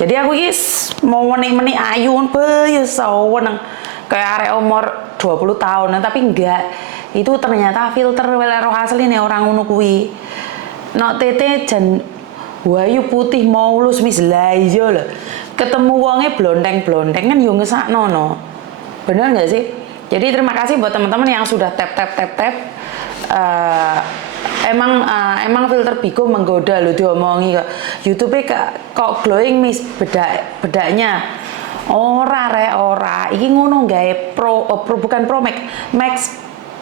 Jadi aku iki mau menik-menik ayu be ya seneng. Kayak arek umur 20 tahun, nah, tapi enggak. Itu ternyata filter roh asline orang ngono kuwi. Nok tete jan wayu putih mulus wis lah iya lho. Ketemu wonge blondeng-blondeng kan yo ngesakno no. Bener nggak sih? Jadi terima kasih buat teman-teman yang sudah tap. Eh, emang filter Bigo menggoda loh diomongi kok. YouTube kok glowing miss bedaknya. Ora. Iki ngono gawe bukan Pro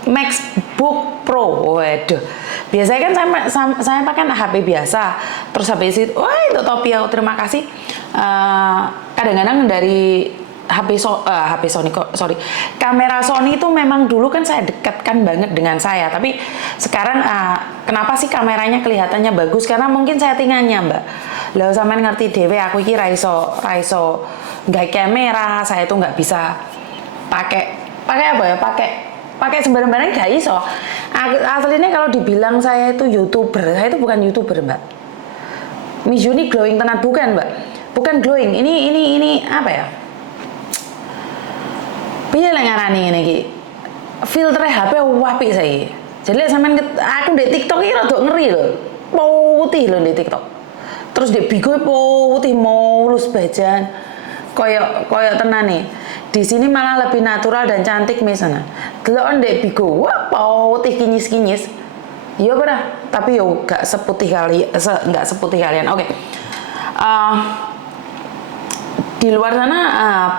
MacBook Pro. Waduh. Biasanya kan saya pakai HP biasa. Terus habis itu, wah itu Topia, terima kasih. Kadang-kadang dari HP Sony sorry, kamera Sony itu memang dulu kan saya dekatkan banget dengan saya, tapi sekarang kenapa sih kameranya kelihatannya bagus? Karena mungkin settingannya mbak. Lah sampean ngerti dewe, aku iki raiso nggak kamera, saya tuh nggak bisa pakai apa ya, pakai sembarang-barang gak iso. Aslinya kalau dibilang saya itu YouTuber, saya itu bukan YouTuber mbak. Mijuni glowing tenan bukan mbak, bukan glowing. Ini apa ya? Piye lek ngarani ngene iki? Filter HP apik saiki. Jadi sampean aku di TikTok iki rada ngeri lho. Putih lho di TikTok. Terus di Bigo putih mulus bajan. Koyo tenan nih. Di sini malah lebih natural dan cantik misalnya. Delok di Bigo, wah putih kinyis-kinyis. Iya ora, tapi yo gak seputih kalian. Oke. Di luar sana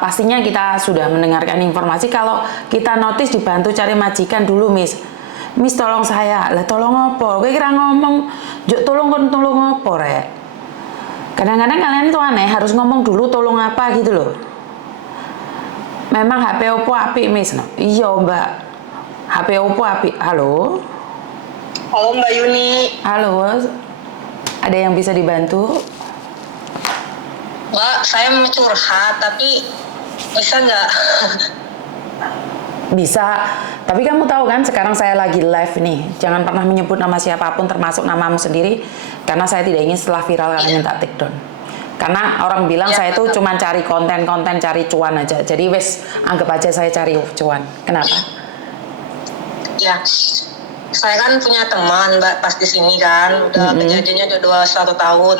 pastinya kita sudah mendengarkan informasi kalau kita notice dibantu cari majikan dulu Miss tolong saya lah, tolong apa? Kowe kira ngomong tolong apa rek? Kadang-kadang kalian tuh aneh, harus ngomong dulu tolong apa gitu loh. Memang HP Oppo apik Miss no? Iya mbak, HP Oppo apik. Halo Mbak Yuni. Halo, ada yang bisa dibantu? Mbak, saya mau curhat, tapi bisa nggak? Bisa, tapi kamu tahu kan sekarang saya lagi live nih. Jangan pernah menyebut nama siapapun termasuk namamu sendiri, karena saya tidak ingin setelah viral kalian minta take down. Karena orang bilang saya tuh cuma cari konten, cari cuan aja. Jadi wes, anggap aja saya cari cuan. Kenapa? Ya, saya kan punya teman Mbak pas di sini kan, udah kejadiannya udah 21 tahun.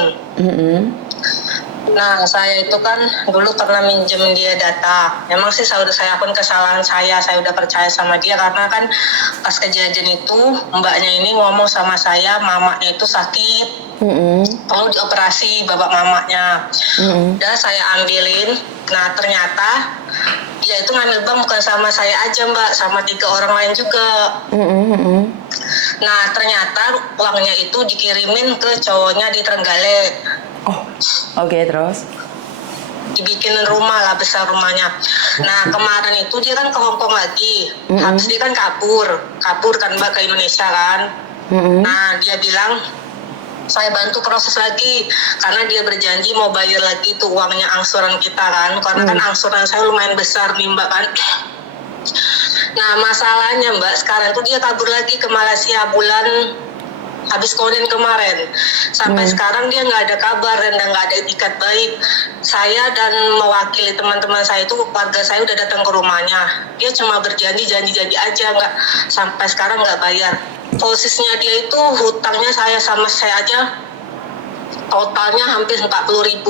Nah, saya itu kan dulu pernah minjem dia data. Memang sih saya akun kesalahan saya udah percaya sama dia karena kan pas kejadian itu mbaknya ini ngomong sama saya, mamanya itu sakit, perlu dioperasi babak mamanya. Dan saya ambilin. Nah, ternyata dia itu ngambil bank bukan sama saya aja mbak, sama 3 orang lain juga. Nah, ternyata uangnya itu dikirimin ke cowoknya di Trenggalek. Oh, oke, terus? Dibikinin rumah lah, besar rumahnya. Nah, kemarin itu dia kan ke Hongkong lagi. Habis dia kan kabur kan mbak ke Indonesia kan. Nah, dia bilang saya bantu proses lagi karena dia berjanji mau bayar lagi tuh uangnya angsuran kita kan, karena kan angsuran saya lumayan besar nih mbak kan. Nah, masalahnya mbak, sekarang tuh dia kabur lagi ke Malaysia bulan habis konen kemarin. Sampai sekarang dia nggak ada kabar dan nggak ada itikat baik. Saya dan mewakili teman-teman saya itu, keluarga saya udah datang ke rumahnya. Dia cuma janji aja, nggak, sampai sekarang nggak bayar. Posisinya dia itu hutangnya sama saya aja totalnya hampir 40.000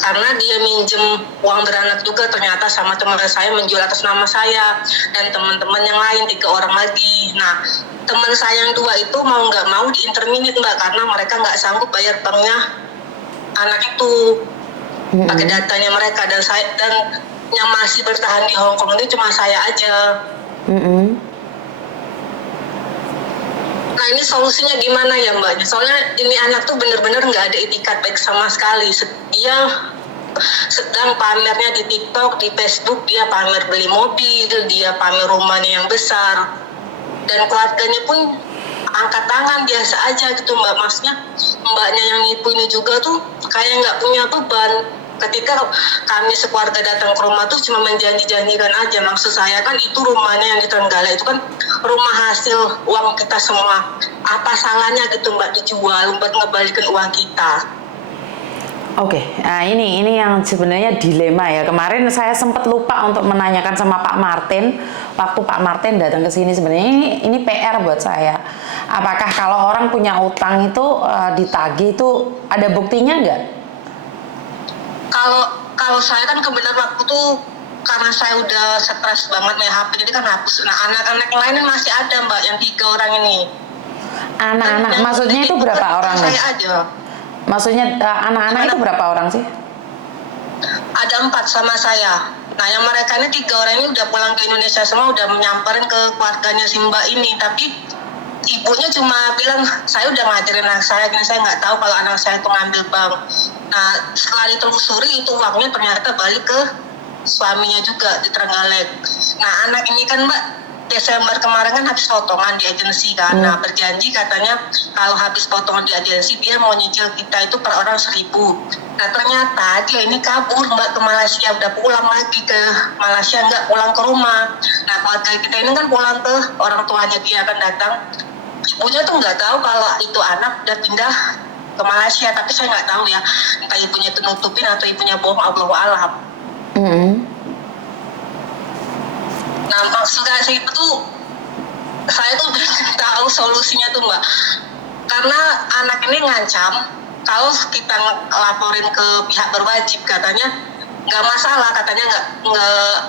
karena dia minjem uang beranak juga ternyata sama teman saya, menjual atas nama saya dan teman-teman yang lain 3 orang lagi. Nah, teman saya yang 2 itu mau nggak mau diinterminate mbak karena mereka nggak sanggup bayar banknya anak itu pakai datanya mereka, dan yang masih bertahan di Hongkong itu cuma saya aja. Nah, ini solusinya gimana ya mbak? Soalnya ini anak tuh bener-bener nggak ada itikat baik sama sekali. Dia sedang pamernya di TikTok, di Facebook, dia pamer beli mobil, dia pamer rumahnya yang besar, dan keluarganya pun angkat tangan biasa aja gitu mbak. Maksudnya mbaknya yang nipu ini juga tuh kayak nggak punya beban. Ketika kami sekeluarga datang ke rumah tuh cuma menjanjikan aja. Maksud saya kan itu rumahnya yang di Trenggalek itu kan rumah hasil uang kita semua. Apa salahnya gitu mbak dijual buat ngebalikin uang kita? Oke, nah ini yang sebenarnya dilema ya. Kemarin saya sempat lupa untuk menanyakan sama Pak Martin waktu Pak Martin datang ke sini. Sebenarnya ini PR buat saya. Apakah kalau orang punya utang itu ditagih itu ada buktinya nggak? Kalau saya kan kebenaran waktu itu karena saya udah stres banget nih HP, jadi kan hapus. Nah anak-anak lain masih ada Mbak, yang 3 orang ini. Anak-anak, maksudnya itu berapa orang nih? Saya aja. Maksudnya anak-anak itu berapa orang sih? Ada 4 sama saya. Nah yang mereka ini 3 orang ini udah pulang ke Indonesia semua, udah menyamperin ke keluarganya si Mbak ini. Tapi ibunya cuma bilang, saya udah ngajarin anak saya, saya nggak tahu kalau anak saya itu ngambil bank. Nah setelah ditelusuri itu uangnya ternyata balik ke suaminya juga di Trenggalek. Nah anak ini kan Mbak, Desember kemarin kan habis potongan di agensi kan. Nah berjanji katanya kalau habis potongan di agensi dia mau nyicil kita itu per orang 1.000. Nah ternyata dia ini kabur Mbak ke Malaysia, udah pulang lagi ke Malaysia, nggak pulang ke rumah. Nah keluarga kita ini kan pulang ke orang tuanya, dia akan datang. Ibunya tuh nggak tahu kalau itu anak udah pindah ke Malaysia, tapi saya nggak tahu ya, entah ibunya itu nutupin atau ibunya bohong, Allahu a'lam. Nah maksud saya itu tuh, saya tuh udah tahu solusinya tuh Mbak, karena anak ini ngancam kalau kita laporin ke pihak berwajib katanya nggak masalah, katanya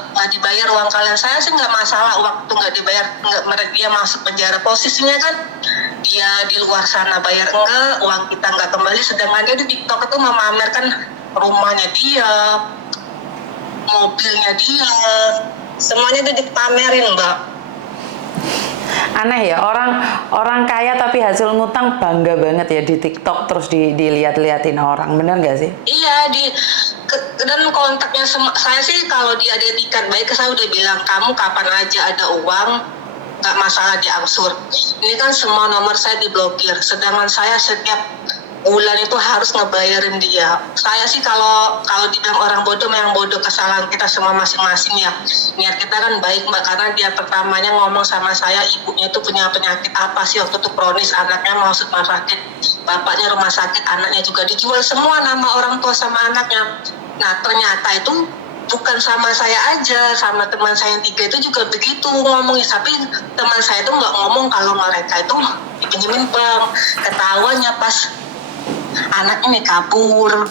nggak dibayar uang kalian. Saya sih nggak masalah uang itu nggak dibayar, nggak, dia masuk penjara, posisinya kan dia di luar sana bayar enggak, uang kita nggak kembali, sedangkan dia di TikTok itu memamerkan rumahnya dia, mobilnya dia, semuanya itu dipamerin Mbak. Aneh ya, orang kaya tapi hasil ngutang bangga banget ya di TikTok, terus dilihat-liatin orang, bener gak sih? Iya, dan kontaknya saya sih kalau dia ada etikat baik, saya udah bilang kamu kapan aja ada uang nggak masalah diangsur. Ini kan semua nomor saya diblokir, sedangkan saya setiap bulan itu harus ngebayarin dia. Saya sih kalau dibilang orang bodoh, memang bodoh, kesalahan kita semua masing-masing ya. Niat kita kan baik Mbak, karena dia pertamanya ngomong sama saya, ibunya itu punya penyakit apa sih waktu itu kronis, anaknya masuk rumah sakit, bapaknya rumah sakit, anaknya juga dijual semua nama orang tua sama anaknya. Nah ternyata itu bukan sama saya aja, sama teman saya yang 3 itu juga begitu ngomongnya. Tapi teman saya itu nggak ngomong kalau mereka itu dipinjemin bank, ketahuannya pas anak ini kabur.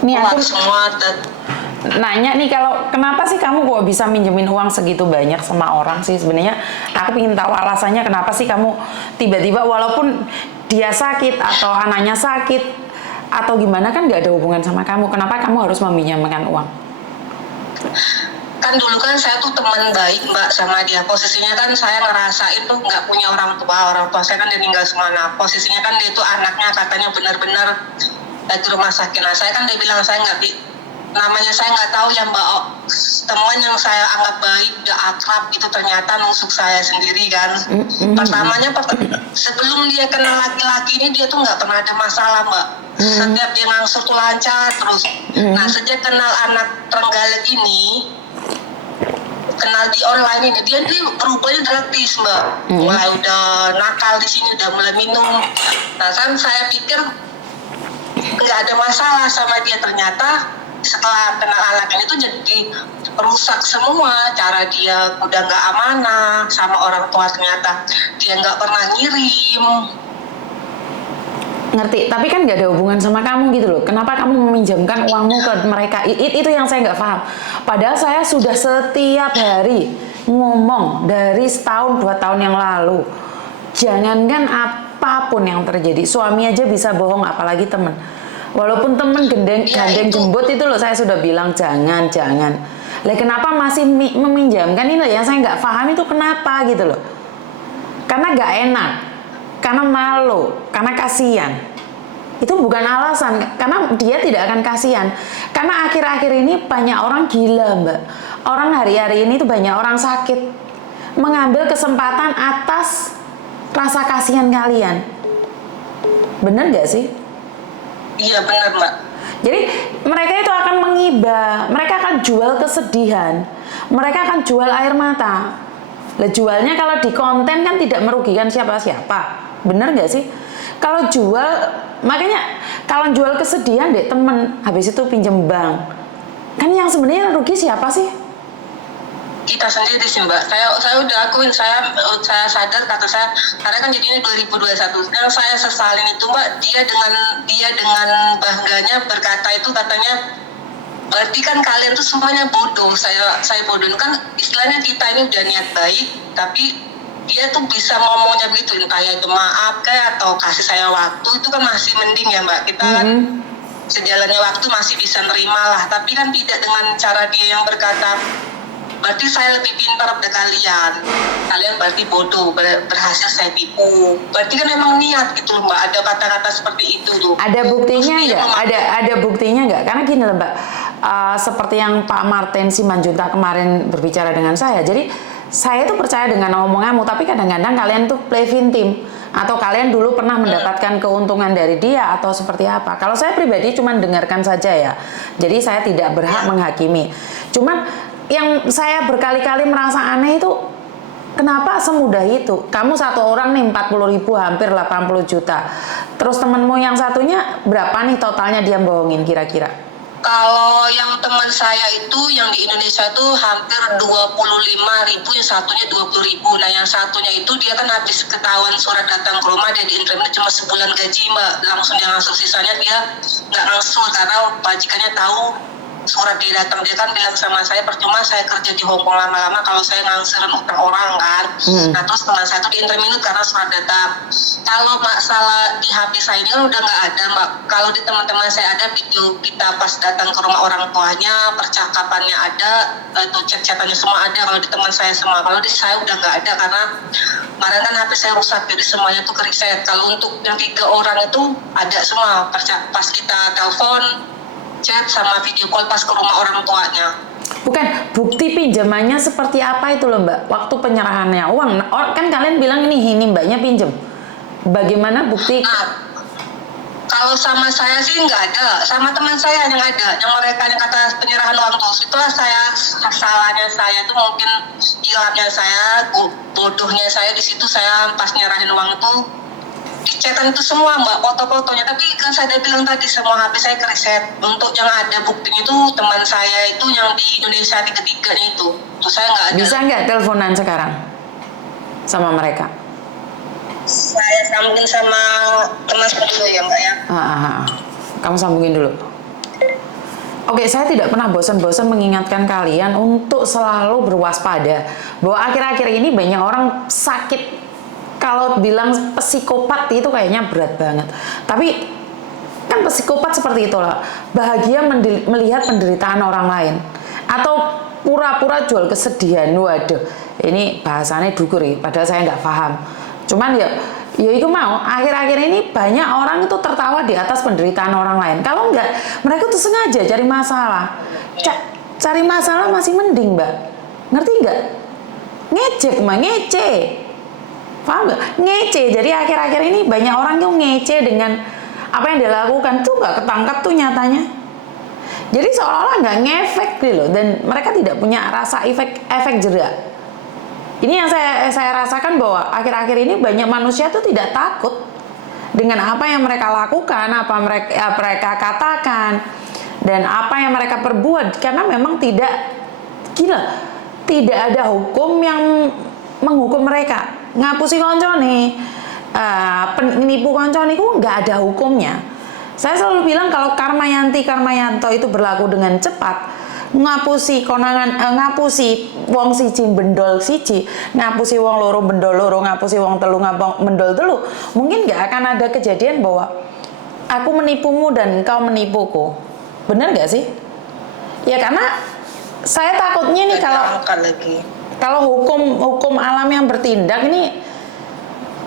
Nih aku semua nanya nih, kalau kenapa sih kamu kok bisa minjemin uang segitu banyak sama orang sih? Sebenarnya aku ingin tahu alasannya kenapa sih kamu tiba-tiba, walaupun dia sakit atau anaknya sakit atau gimana, kan nggak ada hubungan sama kamu, kenapa kamu harus meminjamkan uang? Kan dulu kan saya tuh teman baik Mbak sama dia, posisinya kan saya ngerasain tuh nggak punya orang tua saya kan meninggal semua. Nah posisinya kan dia itu anaknya katanya benar-benar lagi rumah sakit. Nah saya kan dia bilang saya namanya saya nggak tahu ya Mbak, teman yang saya anggap baik, udah akrab itu ternyata nusuk saya sendiri kan. Pertamanya sebelum dia kenal laki-laki ini dia tuh nggak pernah ada masalah Mbak. Setiap dia ngangsur tuh lancar terus. Nah sejak kenal anak Trenggalek ini, kenal di online ini, dia rupanya gratis Mbak. Mulai udah nakal di sini, udah mulai minum. Nah kan saya pikir nggak ada masalah sama dia, ternyata setelah kenal anak ini tuh jadi rusak semua. Cara dia udah nggak amanah sama orang tua, ternyata dia nggak pernah ngirim. Ngerti, tapi kan nggak ada hubungan sama kamu gitu loh. Kenapa kamu meminjamkan uangmu ke mereka? Itu yang saya nggak paham. Padahal saya sudah setiap hari ngomong dari setahun 2 tahun yang lalu. Jangankan apapun yang terjadi, suami aja bisa bohong, apalagi temen. Walaupun temen gandeng jembut itu loh, saya sudah bilang jangan. Lah kenapa masih meminjamkan? Ini loh yang saya nggak paham, itu kenapa gitu loh. Karena nggak enak, karena malu, karena kasihan. Itu bukan alasan, karena dia tidak akan kasihan. Karena akhir-akhir ini banyak orang gila Mbak. Orang hari-hari ini tuh banyak orang sakit, mengambil kesempatan atas rasa kasihan kalian. Bener gak sih? Iya benar Mbak. Jadi mereka itu akan menghibah, mereka akan jual kesedihan, mereka akan jual air mata. Lah jualnya kalau di konten kan tidak merugikan siapa-siapa, bener nggak sih? kalau jual, makanya kalau jual kesedihan deh temen, habis itu pinjem bank, kan yang sebenarnya rugi siapa sih? Kita sendiri sih Mbak. Saya udah akuin, saya sadar kata saya, karena kan jadinya 2021. Yang saya sesalin itu Mbak, dia dengan bangganya berkata itu, katanya berarti kan kalian tuh semuanya bodoh. Saya bodoh kan, istilahnya kita ini udah niat baik, tapi dia tuh bisa ngomongnya begitu, entah ya itu maaf kayak atau kasih saya waktu, itu kan masih mending ya Mbak. Kita kan sejalannya waktu masih bisa nerima lah, tapi kan tidak dengan cara dia yang berkata berarti saya lebih pintar dari kalian berarti bodoh, berhasil saya tipu. Berarti kan emang niat gitu loh Mbak, ada kata-kata seperti itu tuh. Ada buktinya nggak? Ada buktinya nggak? Karena gini loh Mbak, seperti yang Pak Martin Simanjuntak kemarin berbicara dengan saya, jadi saya tuh percaya dengan omonganmu, tapi kadang-kadang kalian tuh play victim, atau kalian dulu pernah mendapatkan keuntungan dari dia atau seperti apa. Kalau saya pribadi cuma dengarkan saja ya, jadi saya tidak berhak menghakimi. Cuman yang saya berkali-kali merasa aneh itu, kenapa semudah itu? Kamu satu orang nih 40.000, hampir 80 juta. Terus temenmu yang satunya berapa nih totalnya dia bohongin kira-kira? Kalau yang teman saya itu yang di Indonesia tuh hampir 25.000, yang satunya 20.000. Nah yang satunya itu dia kan habis ketahuan surat datang ke rumah, dia diinternet cuma sebulan gaji Mbak, langsung dia ngasuh, sisanya dia nggak ngasuh karena majikannya tahu surat dia datang. Dia kan bilang sama saya, percuma saya kerja di Hongkong lama-lama kalau saya ngangsirin utang orang kan. Nah terus teman saya tuh diinterminute karena surat datang. Kalau masalah di HP saya ini kan udah nggak ada Mbak. Kalau di teman-teman saya ada video kita pas datang ke rumah orang tuanya, percakapannya ada, atau chat-chatannya semua ada. Kalau di teman saya semua, kalau di saya udah nggak ada karena kemarin kan HP saya rusak, jadi semuanya tuh ke reset. Kalau untuk yang 3 orang itu ada semua, pas kita telepon, chat sama video call pas ke rumah orang tuanya. Bukan, bukti pinjamannya seperti apa itu loh Mbak, waktu penyerahannya uang. Kan kalian bilang ini Mbaknya pinjem, bagaimana bukti? Nah, kalau sama saya sih nggak ada, sama teman saya yang ada, yang mereka yang kata penyerahan uang tuh, itulah salahnya saya tuh, mungkin hilangnya saya, bodohnya saya di situ. Saya pas nyerahin uang itu dicetan itu semua Mbak, foto-fotonya, tapi kan saya bilang tadi semua HP saya ke reset. Untuk yang ada buktinya itu teman saya itu yang di Indonesia tiga-tiganya itu saya nggak ada. Bisa nggak teleponan sekarang sama mereka? Saya sambungin sama teman saya dulu ya Mbak ya. Kamu sambungin dulu. Oke, saya tidak pernah bosan-bosan mengingatkan kalian untuk selalu berwaspada bahwa akhir-akhir ini banyak orang sakit. Kalau bilang psikopat itu kayaknya berat banget. Tapi kan psikopat seperti itulah. Bahagia melihat penderitaan orang lain. Atau pura-pura jual kesedihan. Waduh, ini bahasanya dukur ya, padahal saya nggak paham. Cuman ya itu mau. Akhir-akhir ini banyak orang itu tertawa di atas penderitaan orang lain. Kalau nggak, mereka tuh sengaja cari masalah. Cari masalah masih mending Mbak. Ngerti nggak? Ngecek mah, ngece. Paham gak? Ngece. Jadi akhir-akhir ini banyak orang yang ngece dengan apa yang dia lakukan tuh nggak ketangkap tuh nyatanya. Jadi seolah-olah nggak ngefek gitu loh, dan mereka tidak punya rasa efek jerak. Ini yang saya rasakan bahwa akhir-akhir ini banyak manusia tuh tidak takut dengan apa yang mereka lakukan, apa mereka katakan, dan apa yang mereka perbuat, karena memang tidak ada hukum yang menghukum mereka. Ngapusi konco nih, penipu konco niku nggak ada hukumnya. Saya selalu bilang kalau Karma Yanto itu berlaku dengan cepat, ngapusi konangan, ngapusi wong siji bendol siji, ngapusi wong loro bendol loro, ngapusi wong telu bendol telu, mungkin nggak akan ada kejadian bahwa aku menipumu dan kau menipuku. Bener nggak sih? Ya karena saya takutnya nih kalau hukum alam yang bertindak ini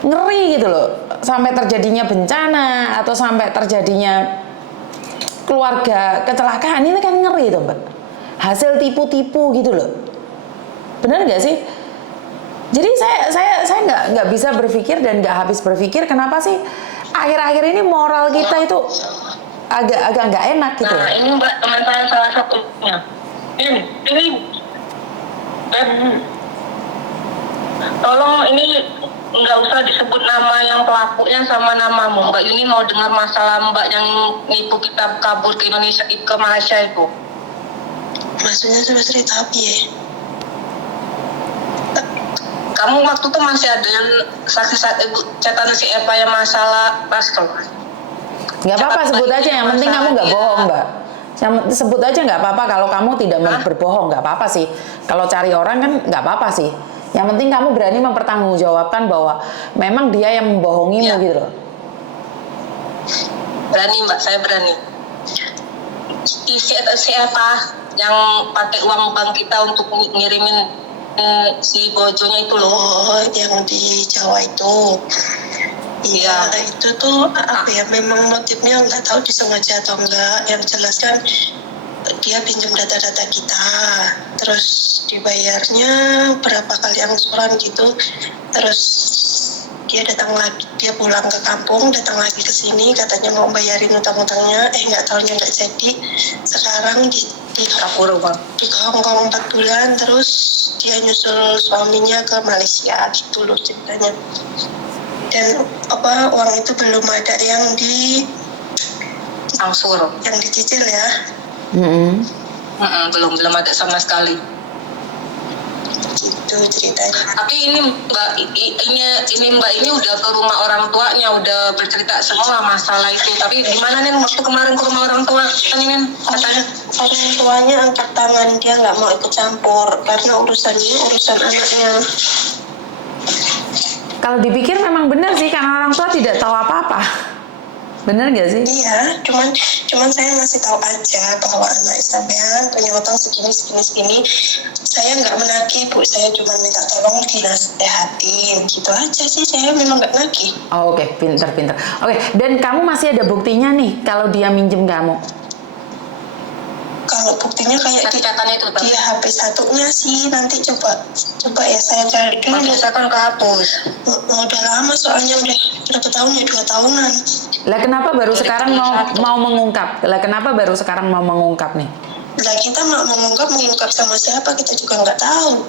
ngeri gitu loh, sampai terjadinya bencana atau sampai terjadinya keluarga kecelakaan, ini kan ngeri tuh Mbak, hasil tipu-tipu gitu loh. Bener nggak sih? Jadi saya nggak bisa berpikir dan nggak habis berpikir kenapa sih akhir-akhir ini moral kita itu agak nggak enak gitu. Nah ini Mbak, teman saya salah satunya ini tolong ini nggak usah disebut nama yang pelakunya sama namamu. Mbak Yuni mau dengar masalah Mbak yang nipu kita kabur ke Indonesia, ke Malaysia itu. Maksudnya sudah cerita apa ya? Kamu waktu itu masih ada yang saksi-saksi catatan si Eva yang masalah pastor. Nggak apa-apa, sebut aja. Yang penting kamu nggak bohong, Mbak. Sebut aja nggak apa-apa. Kalau kamu tidak mau berbohong, nggak apa-apa sih. Kalau cari orang kan nggak apa-apa sih. Yang penting kamu berani mempertanggungjawabkan bahwa memang dia yang membohongimu gitu loh. Berani Mbak, saya berani. Si Eva yang pakai uang bank kita untuk ngirimin si bojonya itu loh. Oh, yang di Jawa itu. Iya, itu tuh apa ya? Memang motifnya nggak tahu disengaja atau enggak. Yang jelas kan dia pinjam data-data kita, terus dibayarnya berapa kali angsuran gitu. Terus dia datang lagi, dia pulang ke kampung, datang lagi ke sini, katanya mau bayarin utang-utangnya, nggak taunya nggak jadi. Sekarang di Hongkong 4 bulan, terus dia nyusul suaminya ke Malaysia gitu loh ceritanya. Dan uang itu belum ada yang di angsur, yang dicicil ya. Belum ada sama sekali. Gitu ceritanya. Tapi ini Mbak ini udah ke rumah orang tuanya, udah bercerita semua masalah itu. Tapi gimana nih waktu kemarin ke rumah orang tua kan ini katanya Orang tuanya angkat tangan, dia nggak mau ikut campur karena urusan anaknya. Kalau dipikir memang benar sih, karena orang tua tidak tahu apa-apa. Benar nggak sih? Iya, cuman saya ngasih tahu aja bahwa anak sampean punya utang segini. Saya nggak menagih, Bu. Saya cuma minta tolong dinasehatin. Gitu aja sih, saya memang nggak nagih. Oh, oke, pinter. Oke, dan kamu masih ada buktinya nih kalau dia minjem kamu? Kalau buktinya kayak di HP satunya sih, nanti coba ya saya cari dulu. Misalkan kehapus. Udah lama soalnya, udah berapa tahun ya, 2 tahunan. Lah kenapa baru sekarang mau mengungkap? Nih? Lah kita mau mengungkap sama siapa, kita juga nggak tahu.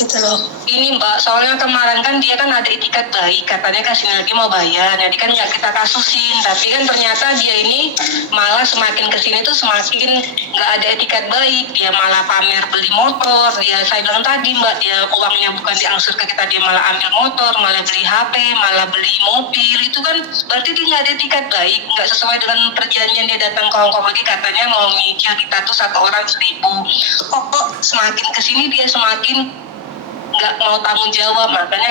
Gitu loh. Ini Mbak, soalnya kemarin kan dia kan ada etikat baik, katanya kasih lagi mau bayar, jadi kan ya kita kasusin, tapi kan ternyata dia ini malah semakin kesini tuh semakin nggak ada etikat baik, dia malah pamer beli motor, saya bilang tadi Mbak, dia uangnya bukan diangsur ke kita, dia malah ambil motor, malah beli HP, malah beli mobil, itu kan berarti dia nggak ada etikat baik, nggak sesuai dengan perjanjian. Dia datang ke Hongkong lagi katanya mau nyicil kita tuh 1 orang 1.000, kok semakin kesini dia semakin nggak mau tanggung jawab. Makanya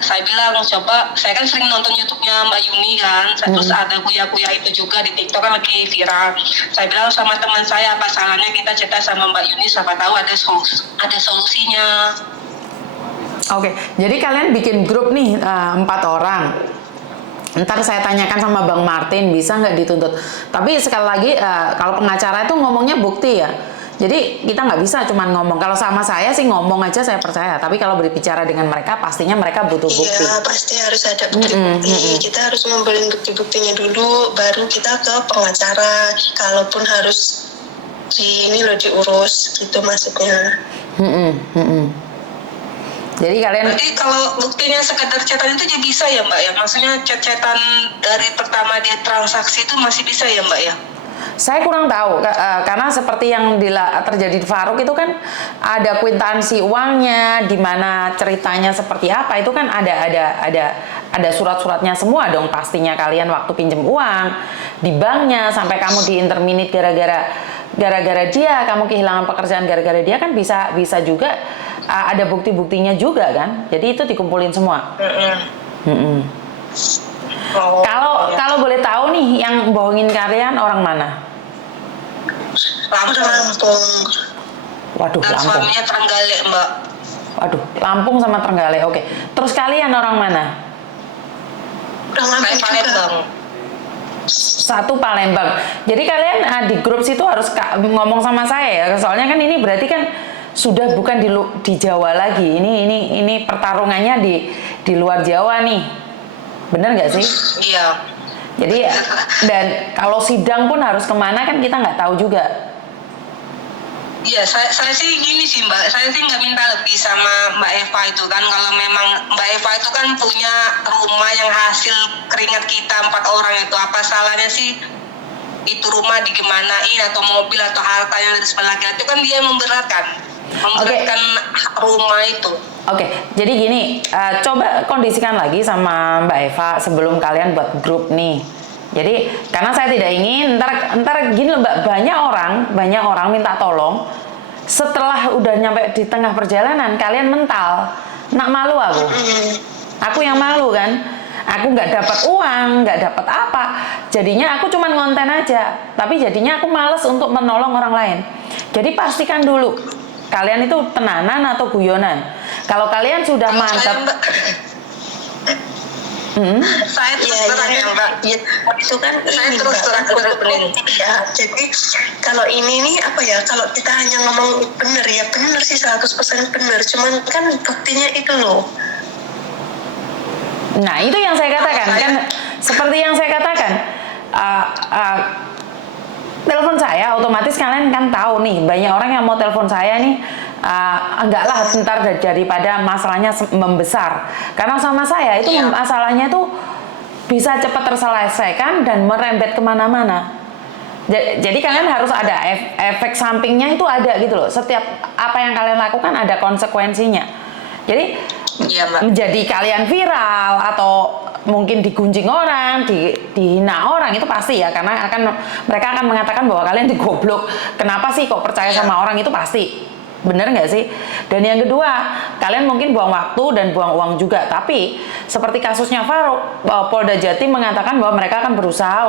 saya bilang coba, saya kan sering nonton YouTube-nya Mbak Yuni kan, terus ada kuya-kuya itu juga di TikTok kan lagi viral. Saya bilang sama teman saya, apa salahnya kita cerita sama Mbak Yuni, siapa tahu ada solusinya. Oke, jadi kalian bikin grup nih 4 orang. Ntar saya tanyakan sama Bang Martin, bisa nggak dituntut. Tapi sekali lagi, kalau pengacara itu ngomongnya bukti ya. Jadi kita nggak bisa cuma ngomong. Kalau sama saya sih ngomong aja saya percaya. Tapi kalau berbicara dengan mereka, pastinya mereka butuh bukti. Iya, pasti harus ada bukti-bukti. Kita harus ngumpulin bukti-buktinya dulu, baru kita ke pengacara. Kalaupun harus diurus, gitu maksudnya. Jadi kalian. Berarti kalau buktinya sekedar chatan itu jadi bisa ya Mbak ya? Maksudnya chat-chatan dari pertama dia transaksi itu masih bisa ya Mbak ya? Saya kurang tahu karena seperti yang terjadi di Faruk itu kan ada kwitansi uangnya, di mana ceritanya seperti apa, itu kan ada surat-suratnya semua dong pastinya. Kalian waktu pinjam uang di banknya sampai kamu diinterminate gara-gara dia, kamu kehilangan pekerjaan gara-gara dia, kan bisa juga ada bukti-buktinya juga kan. Jadi itu dikumpulin semua. Kalau boleh tahu nih, yang bohongin kalian orang mana? Lampung. Waduh, Dan Lampung. suaminya Trenggalek Mbak. Waduh, Lampung sama Trenggalek. Oke. Terus kalian orang mana? Lampung juga. Palembang. Satu Palembang. Jadi kalian di grup situ harus ngomong sama saya ya. Soalnya kan ini berarti kan sudah bukan di Jawa lagi. Ini pertarungannya di luar Jawa nih. Bener nggak sih? Iya. Jadi ya, dan kalau sidang pun harus kemana kan kita nggak tahu juga. Iya, saya sih gini sih Mbak, saya sih nggak minta lebih sama Mbak Eva itu kan. Kalau memang Mbak Eva itu kan punya rumah yang hasil keringat kita 4 orang itu, apa salahnya sih itu rumah digimanain atau mobil atau harta yang dari sebelah laki itu kan dia yang memberatkan rumah itu. Oke, jadi gini, coba kondisikan lagi sama Mbak Eva sebelum kalian buat grup nih. Jadi karena saya tidak ingin ntar gini loh Mbak, banyak orang minta tolong setelah udah nyampe di tengah perjalanan kalian mental, nak malu aku yang malu kan, aku nggak dapat uang, nggak dapat apa, jadinya aku cuman ngonten aja, tapi jadinya aku males untuk menolong orang lain. Jadi pastikan dulu kalian itu tenanan atau guyonan. Kalau kalian sudah mantap. Saya terus terang ya Mbak. Ya, itu kan saya terus terang ya. Jadi kalau ini nih apa ya? Kalau kita hanya ngomong bener ya bener sih 100% bener. Cuman kan buktinya itu loh. Nah itu yang saya katakan kan, seperti yang saya katakan. Telepon saya otomatis kalian kan tahu nih banyak orang yang mau telepon saya nih, enggaklah ntar daripada masalahnya membesar, karena sama saya itu masalahnya tuh bisa cepat terselesaikan dan merembet kemana-mana. Jadi kalian harus ada efek sampingnya itu ada gitu loh, setiap apa yang kalian lakukan ada konsekuensinya. Jadi menjadi kalian viral atau mungkin digunjing orang, dihina orang itu pasti ya, karena mereka akan mengatakan bahwa kalian digoblok. Kenapa sih kok percaya sama orang, itu pasti. Bener nggak sih? Dan yang kedua, kalian mungkin buang waktu dan buang uang juga. Tapi seperti kasusnya Faruk, Polda Jatim mengatakan bahwa mereka akan berusaha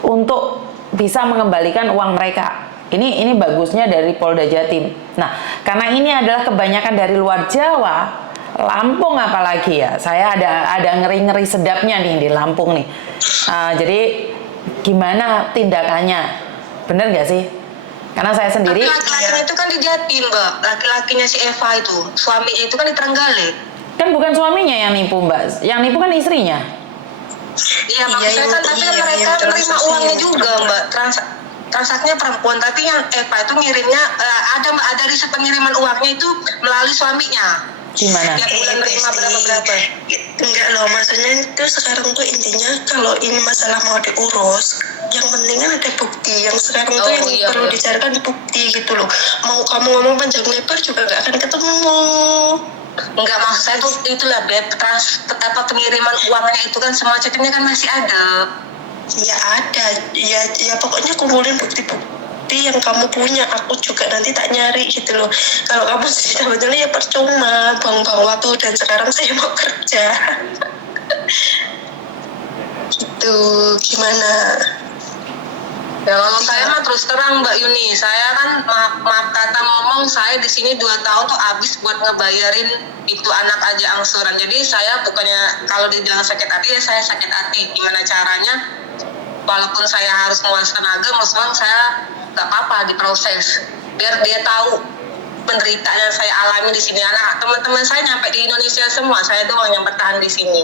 untuk bisa mengembalikan uang mereka. Ini bagusnya dari Polda Jatim. Nah, karena ini adalah kebanyakan dari luar Jawa, Lampung apalagi ya, saya ada ngeri-ngeri sedapnya nih di Lampung nih. Jadi gimana tindakannya, bener nggak sih? Karena saya sendiri. Laki-lakinya itu kan di Jatim Mbak, laki-lakinya si Eva itu, suaminya itu kan di Trenggalek. Kan bukan suaminya yang nipu Mbak, yang nipu kan istrinya. Iya maksudnya kan, tapi mereka menerima uangnya juga Mbak, transaksinya perempuan, tapi yang Eva itu ngirimnya ada riset pengiriman uangnya itu melalui suaminya. Gimana? Tiap bulan terima berapa? Enggak loh, maksudnya itu sekarang tuh intinya kalau ini masalah mau diurus, yang penting kan ada bukti. Yang sekarang tuh yang perlu dicarikan bukti gitu loh. Mau kamu ngomong panjang lebar juga nggak akan ketemu. Enggak, maksud saya tuh itulah Beb, pengiriman uangnya itu kan semua chattingnya kan masih ada. Ya ada, ya pokoknya kumpulin bukti-bukti yang kamu punya, aku juga nanti tak nyari gitu loh. Kalau kamu sebetulnya ya percuma, buang-buang waktu, dan sekarang saya mau kerja. Gitu, gimana? Ya kalau saya mah terus terang Mbak Yuni, saya kan maaf kata ngomong, saya di sini 2 tahun tuh habis buat ngebayarin itu anak aja angsuran. Jadi saya bukannya kalau dibilang sakit hati ya saya sakit hati. Gimana caranya? Walaupun saya harus menguras tenaga, maksudnya saya nggak apa-apa diproses, biar dia tahu penderitaan yang saya alami di sini. Anak teman-teman saya nyampe di Indonesia semua, saya doang yang bertahan di sini.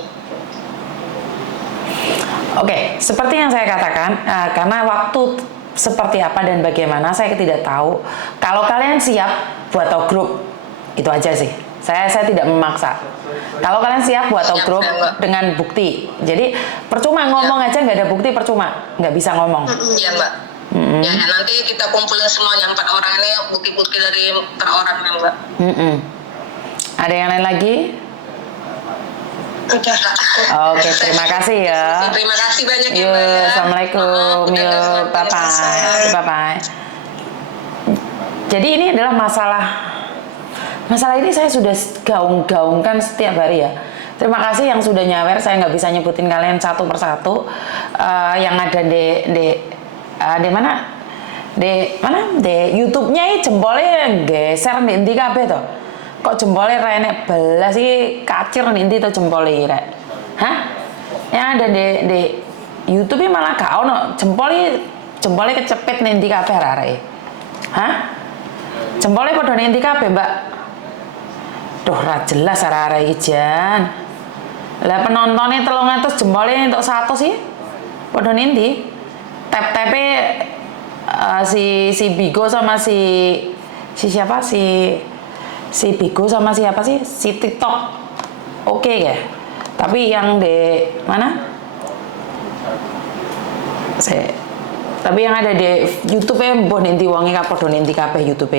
Oke, seperti yang saya katakan, karena waktu seperti apa dan bagaimana saya tidak tahu. Kalau kalian siap buat grup, itu aja sih. Saya tidak memaksa. Kalau kalian siap buat grup dengan bukti, jadi percuma ngomong aja nggak ada bukti, percuma, nggak bisa ngomong. Iya Mbak. Ya nanti kita kumpulin semuanya 4 orang ini, bukti-bukti dari per orang ya Mbak. Ada yang lain lagi? Udah. Oke, terima kasih ya. Terima kasih banyak ya Mbak ya. Assalamualaikum. Bye bye. Jadi ini adalah masalah ini saya sudah gaung-gaungkan setiap hari ya. Terima kasih yang sudah nyawer. Saya nggak bisa nyebutin kalian satu persatu. Yang ada di mana? Di YouTube-nya ini jempolnya geser di kabeh toh. Kok jempolnya renek belas sih, kacir nih tuh jempolnya rek. Hah? Yang ada di YouTube-nya malah gak ono jempolnya kecepet nih di kabeh rek. Hah? Jempolnya padha ning ndi kabeh, Mbak? Duh, ra jelas arek-arek iki jan. Lah penontonnya 300 jempolnya untuk 1 sih. Padha ning ndi? Tap-tape si Bigo sama si si siapa si Bigo sama siapa sih si TikTok oke ya, tapi yang di mana tapi yang ada di YouTube mbah nanti wonge padha nanti kabeh YouTube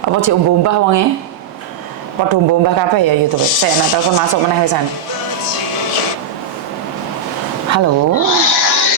apa cek mbah wonge padha mbah kabeh ya YouTube. Saya telepon masuk meneh wisan. Halo.